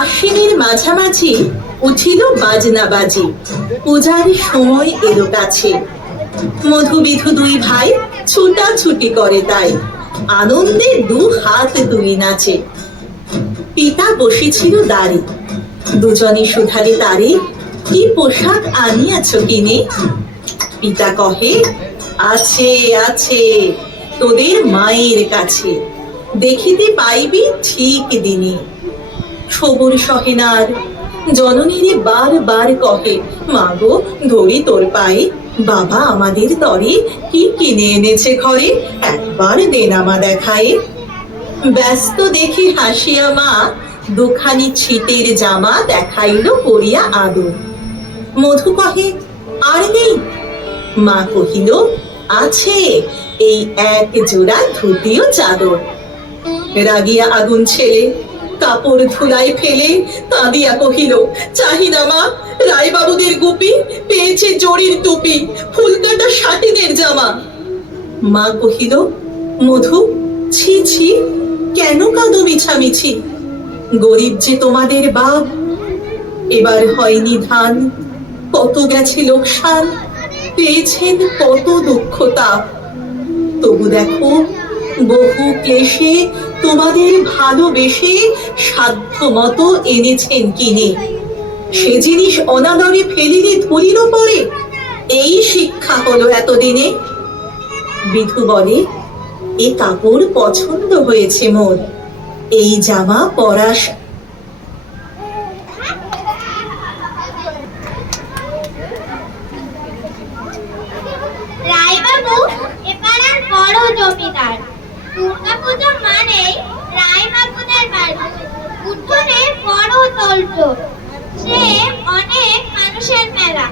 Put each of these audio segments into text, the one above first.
আশ্বিনের মাঝামাঝি উঠিল বাজনা বাজি, পূজার সময় এলো কাছে। মধুবিধু দুই ভাই ছুটাছুটি করে তাই, আনন্দে দু হাত তুলি নাচে। পিতা বসেছিল দাঁড়ি, দুজনে শুধালে তারে, কি পোশাক আনিয়াছ কিনে? পিতা কহে, আছে আছে তোদের মায়ের কাছে, দেখিতে পাইবি ঠিক দিনে। সবুর সহেনার জননীরে বার বার কহে, মাগো ধরি তোর পায়ে, বাবা আমাদের তরে কি কিনে এনেছে ঘরে, একবার দেনামা দেখায়ে। ব্যস্ত দেখি হাসিয়া মা দুখানি ছিটের জামা দেখাইল পরিয়া আদর। মধু কহে, আর নেই? মা কহিল, আছে এই এক জোড়া ধুতি ও চাদর। রাগিয়া আগুন ছেলে কাপড় ধুলাই ফেলে কাঁদিয়া কহিল, চাহিনা মা, রায়বাবুদের গুপি পেয়েছে জরির টুপি, ফুলকাটা সাটিনের জামা। মা কহিল, মধু, ছি ছি, কেন কাঁদো মিছামিছি? গরিব যে তোমাদের বাপ, এবার হয়নি ধান, কত গেছে লোকসান, পেয়েছেন কত দুঃখ তাপ। তবু দেখো বহু ক্লেশে তোমাদের ভালোবেসে সাধ্য মতো এনেছেন কিনে, সে জিনিস অনাদরে ফেলিলে ধুলির পরে, এই শিক্ষা হলো এতদিনে। বিধু বলে, এ কাপড় পছন্দ হয়েছে মোর, এই জামা পরাশ। রায়বাবু এপাড়ার বড় জমিদার। দুর্গাপুজো মানেই রায়বাবুদের বাড়ি, উঠোনে বড় তোলজোড়, সে অনেক মানুষের মেলা,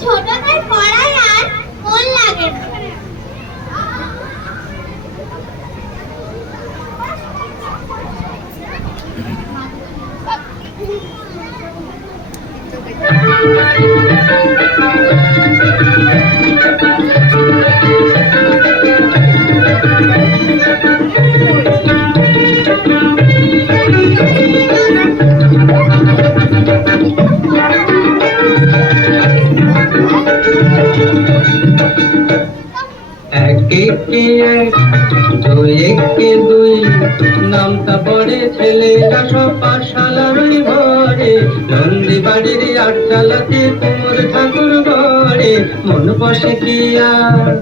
ছোটদের পড়ায় আর মন লাগে না। একে এক দুই একে দুই, নামটা পড়ে ছেলেরা সব পাঠশালার ঘরে, নন্দী বাড়ির আটচালাতে কুমোর ঠাকুর ঘরে, মন বসে কি আর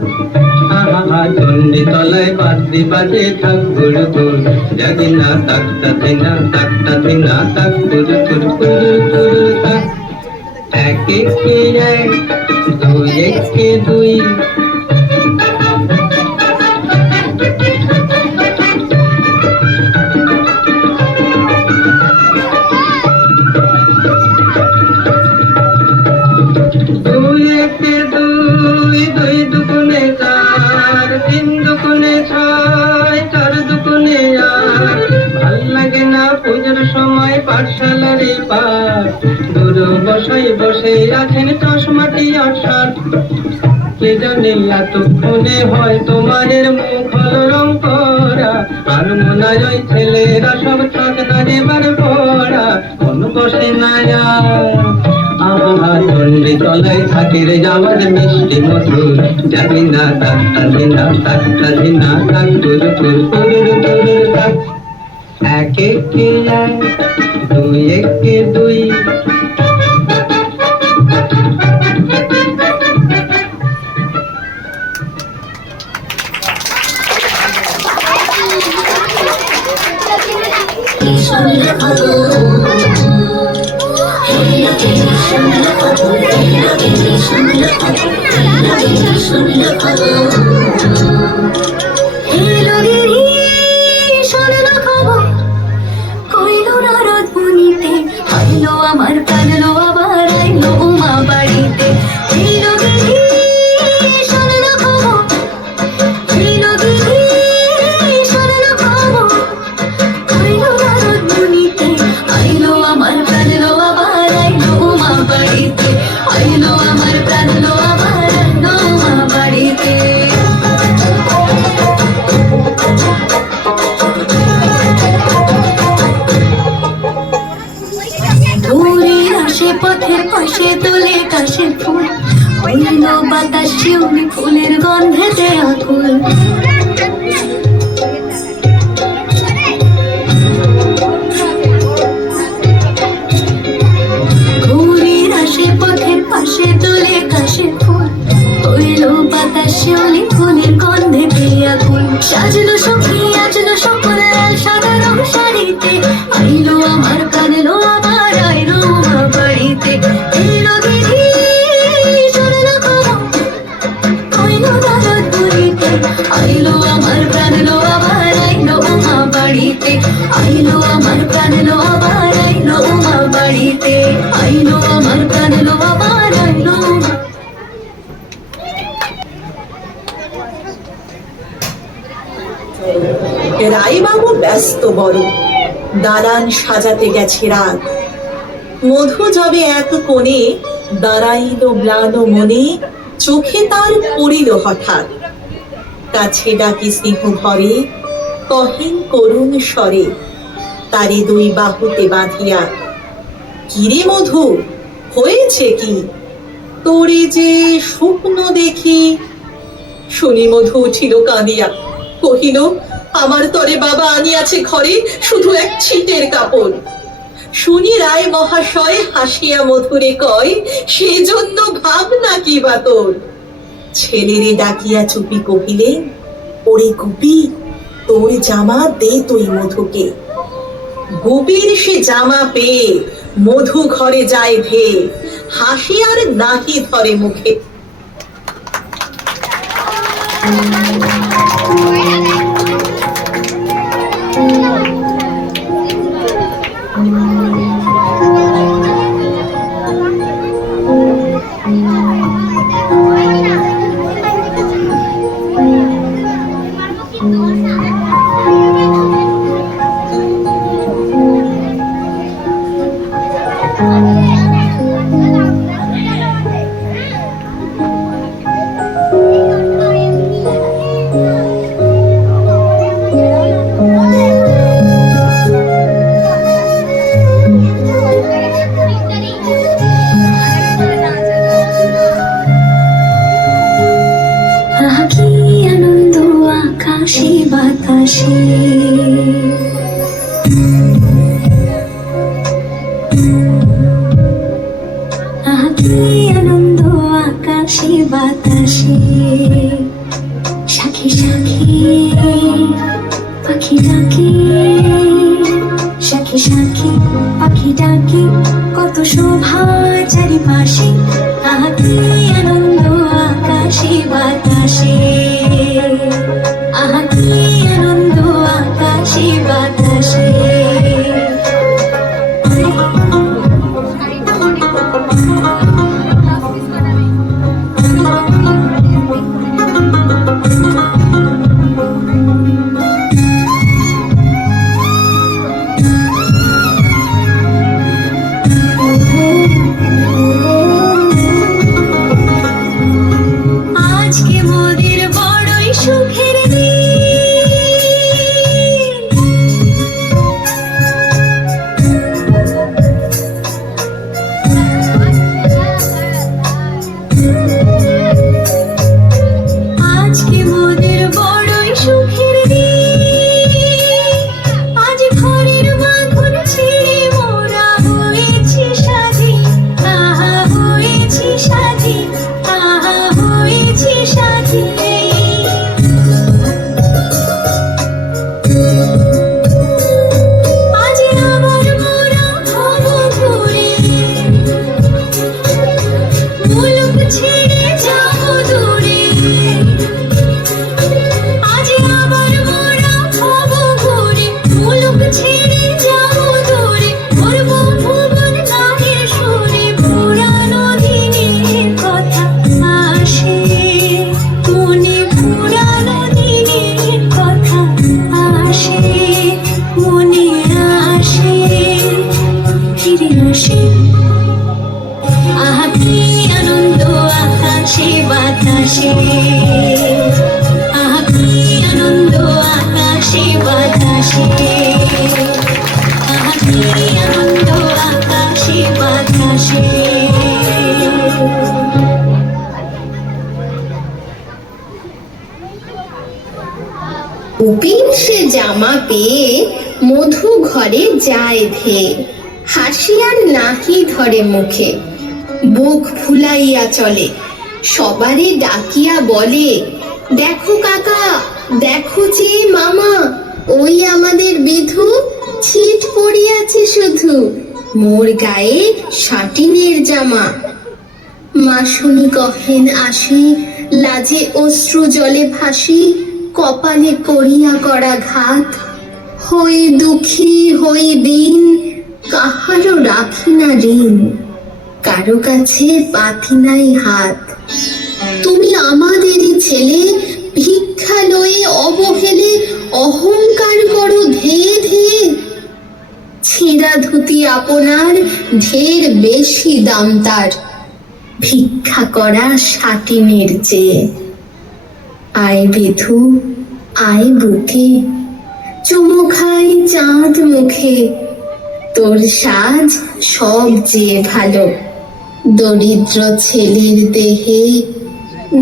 আহা চন্ডী তলায় বাদ্যি বাজে ঠাকুর গুণ, জাগি না তাকটা দিনা তাকটা দিনা তাক কুরু কুরু কুরু কুরু তাক। একে এক দুই একে দুই, দুই দুগুণে চার, তিন দুগুণে ছয়, চার দুগুণে আট। ভাল লাগে না পুজোর সময় পাঠশালার এই পাঠ, দূর বসাই বসে আছেন চশমাটি আটসাট। কে জানে এতক্ষণে হয় তোমাদের মুখ হলো রং করা, আর মনায় ওই ছেলেরা সব থাক না এবার পড়া, মন বসে না আহা চন্ডী তলায় থাকির যাওয়ার মিষ্টি মধুর, জানি না তাকটা দিনা তাকটা দিনা তাক কুরু কুরু কুরু কুরু তাক। একে এক দুই একে দুই, আমার কাঁদলো আবার আইলো উমা বাড়িতে, আমার কাঁদলো আবার আইলো উমা বাড়িতে, আইলো আমার কাঁদলো আবার আইলো উমা বাড়িতে। কাশে ফুল হইল বাতাস শিউলি ফুলের গন্ধেতে আকুল ঘুরির আসে পথের পাশে দোলে কাশে ফুল হইল বাতাস শিউলি ফুলের গন্ধেতে আকুল সাজলো সখী আজলো সকল লাল সাদা রং শাড়িতে আইলো আমার কানলো আবার আইলো মা বাড়িতে এলো দিদি শুনলো খবর আইলো দাদা দুলিতে আইলো আমার প্রাণলো আবার আইলো মা বাড়িতে আইলো আমার প্রাণলো আবার আইলো মা বাড়িতে আইলো আমার প্রাণলো আবার আইলো রায়বাবু ব্যস্ত বড়, দালান সাজাতে গেছে রাত। মধু যবে এক কোণে দাঁড়াইল ম্লান মনে, চোখে তার পড়িল হঠাৎ। কাছে ডাকি স্নেহ ভরে, কহেন করুণ স্বরে, তারে দুই বাহুতে বাঁধিয়া। কিরে মধু, হয়েছে কি? তোরে যে স্বপ্ন দেখি। শুনি মধু উঠিল কাঁদিয়া, কহিল আমার তরে বাবা আনিয়াছে ঘরে শুধু এক ছিটের কাপড়। শুনি রায় মহাশয় হাসিয়া মধুরে কয়, সেজন্য ভাবনা কি বা তোর। ছেলেরে ডাকিয়া চুপি কহিলেন, ওরে গুপি, তোর জামা দে তুই মধুকে। গুপির সে জামা পেয়ে মধু ঘরে যায় ধে, হাসি আর নাহি ধরে মুখে। আকাশে বাতাসে কি আনন্দ আকাশে বাতাসে সাখী সাখী পাখি ডাকে সাখী সাখী পাখি ডাকে কত শোভা চারিপাশে কি আনন্দ আকাশে বাতাসে কি আনন্দ আকাশে বাতাসে আজকে মোদের বড়ই সুখের দিন আজকে মোদের বড়ই সুখের দিন আজ ঘরের বাঁধন ছেড়ে মোরা হয়েছি স্বাধীন আহা হয়েছি স্বাধীন আহা হয়েছি স্বাধীন আজ আবার মোরা হব ঘুরে মুলুক ছেড়ে যাব দূরে আজ আবার মোরা হব ঘুরে মুলুক ছেড়ে যাব দূরে করব ভুবন গানের সুরে পুরানো দিনের কথা আসে মনে পুরানো দিনের কথা আসে মনে আসে ফিরে আসে কি আনন্দ আকাশে বাতাসে কি আনন্দ আকাশে বাতাসে কি আনন্দ আকাশে বাতাসে উপিন সে জামা পেয়ে মধু ঘরে যায় ধেয়ে, হাসিয়ার নাহি ধরে মুখে, বুক ফুলাইয়া চলে, সবারে ডাকিয়া বলে, দেখো কাকা, দেখো যে মামা, ওই আমাদের বিধু, ছিট পড়িয়াছে শুধু, মোর গায়ে সাটিনের জামা। মা শুনি কহেন আসি, লাজে অশ্রু জলে ভাসি, কপালে করিয়া করা ঘাত, হই দুঃখী হই দিন, কাহারও রাখি না ঋণ, কারো কাছে পাতি নাই হাত। তুমি আমাদেরই ছেলে, ভিক্ষা লয়ে অবহেলে অহংকার করো ধেয়ে ধেয়ে, ছিঁড়া ধুতি আপনার ঢের বেশি দাম তার, ভিক্ষা করা সাটিনের চেয়ে। আয় বিধু, আয় বুকে, চুমু খাই চাঁদ মুখে, তোর সাজ সব চেয়ে ভালো, দরিদ্র ছেলের দেহে,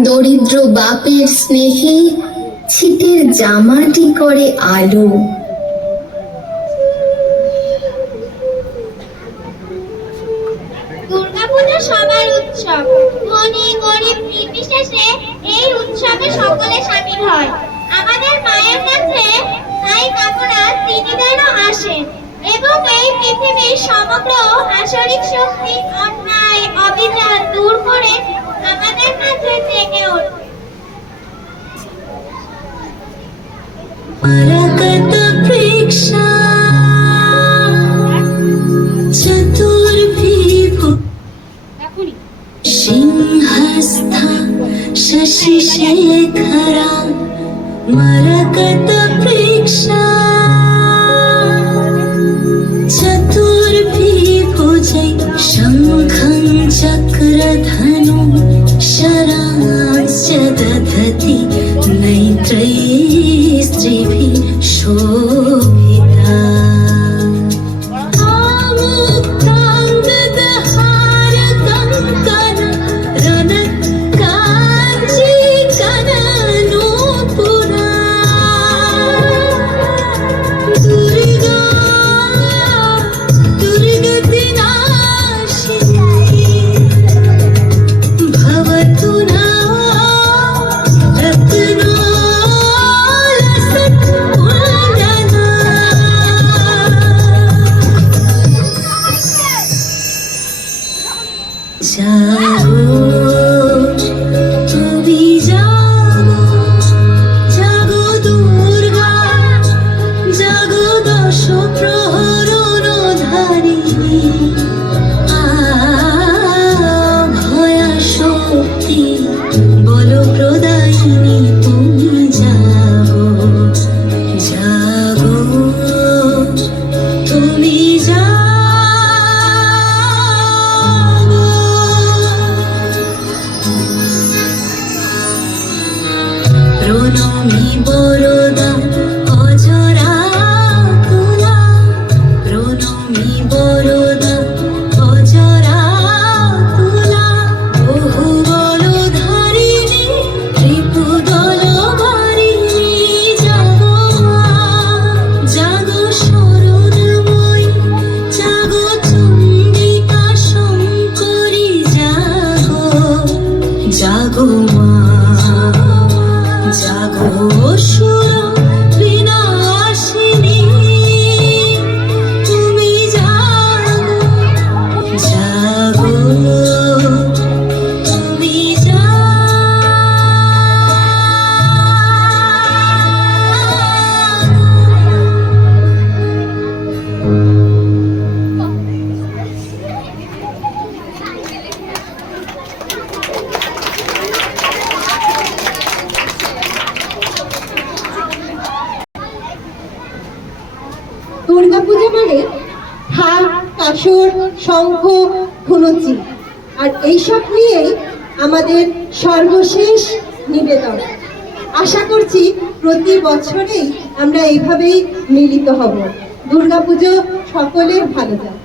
দরিদ্র বাপের স্নেহে, ছিটের জামাটি করে আলো। দুর্গাপূজা সবার উৎসব, ধনী গরিব নির্বিশেষে এই উৎসবে সকলে শামিল হয়। আমাদের মায়ের কাছে তাই কামনা তিনি যেন আসেন এবং এই পৃথিবীর সমগ্র আসরিক শক্তি, অন্যায় অবিচার দূর করে আমাদের কাছে জেগে ওঠে। প্রেক্ষা চতুর্ভিভু সিংহস্থা শশি শেখরা, মরকত প্রেক্ষা চতুর্ভিভুজৈ, শঙ্খং চক্রধনু শরাশ্চ দধতি, নৈত্রৈস্ত্রিভিः শোভিতা। দুর্গাপূজা মানে ঢাক, কাসর, শঙ্খ, ধুনুচি আর এইসব নিয়েই আমাদের সর্বশেষ নিবেদন। আশা করছি প্রতি বছরেই আমরা এইভাবেই মিলিত হব। দুর্গাপুজো সকলের ভালো যাক।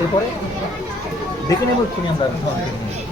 এরপরে দেখে নেব এক্ষুনি আমরা ধরনের নিয়ে।